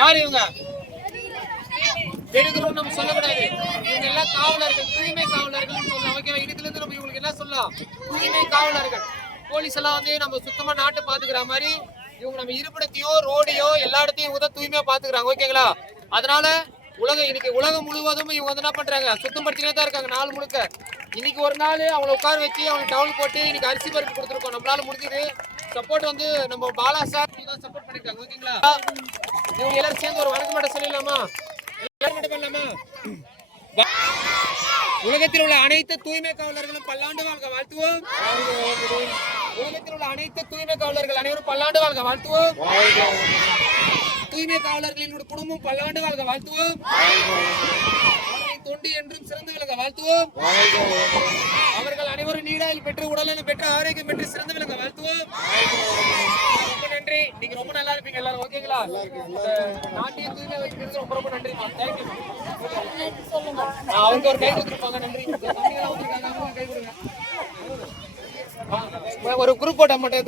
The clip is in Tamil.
யாரு இவங்க? எடுக்கிறோம் நம்ம சொல்லக்கூடாது. இவங்க எல்லாம் காவலர்கள், தூய்மை காவலர்கள் சொல்லலாம். ஓகேவா? இதுல இருந்து நம்ம இவங்களுக்கு என்ன சொல்லலாம்? தூய்மை காவலர்கள். போலீஸ் எல்லாம் வந்து நம்ம சுத்தமா நாட்டை பாத்துக்கிற மாதிரி இவங்க நம்ம இருப்பிடத்தையோ ரோடையோ எல்லா இடத்தையும் இவங்க தான் தூய்மையா பாத்துக்கிறாங்க. ஓகேங்களா? அதனால இன்னைக்கு உலகம் முழுவதும் இவங்க வந்து என்ன பண்றாங்க? சுத்தம் படுத்தினே தான் இருக்காங்க நாள் முழுக்க. இன்னைக்கு ஒரு நாள் அவங்களை உட்கார வச்சு அவங்களுக்கு டவுல் போட்டு இன்னைக்கு அரிசி பருப்பு கொடுத்துருக்கோம். நம்மளால முடிஞ்சது. சப்போர்ட் வந்து நம்ம பாலா சார் தான் சப்போர்ட் பண்ணிருக்காங்க. ஓகேங்களா? இவங்க எல்லாரும் சேர்ந்து ஒரு வணக்கம் மட்டும் சொல்லிடலாமா? எல்லாரும் மட்டும் பண்ணலாமா? உலகத்தில் உள்ள அனைத்து தூய்மை காவலர்களும் பல்லாண்டு வாழ்க வாழ்த்துவோம். உலகத்தில் உள்ள அனைத்து தூய்மை காவலர்கள் அனைவரும் பல்லாண்டு வாழ்க வாழ்த்துவோம். தூய்மை காவலர்களின் குடும்பம் பல்லாண்டு வாழ்க வாழ்த்துவோம். தொண்டு என்றும் சிறந்து விளங்க வாழ்த்துவோம். அவர்கள் அனைவரும் நீடாயில் பெற்று உடல்நலம் பெற்று ஆரோக்கியம் பெற்று சிறந்து விளங்க வாழ்த்துவோம். ரொம்ப நன்றி. நீங்க ரொம்ப நல்லா இருப்பீங்க எல்லாரும். ஓகேங்களா? நாட்டிய தூய்மை வைக்கிறது ரொம்ப ரொம்ப நன்றி. தேங்க்யூ. அவங்க ஒரு கை கொடுத்துருப்பாங்க. நன்றி. கை கொடுங்க. ஒரு குரூப் போட்டா மட்டும்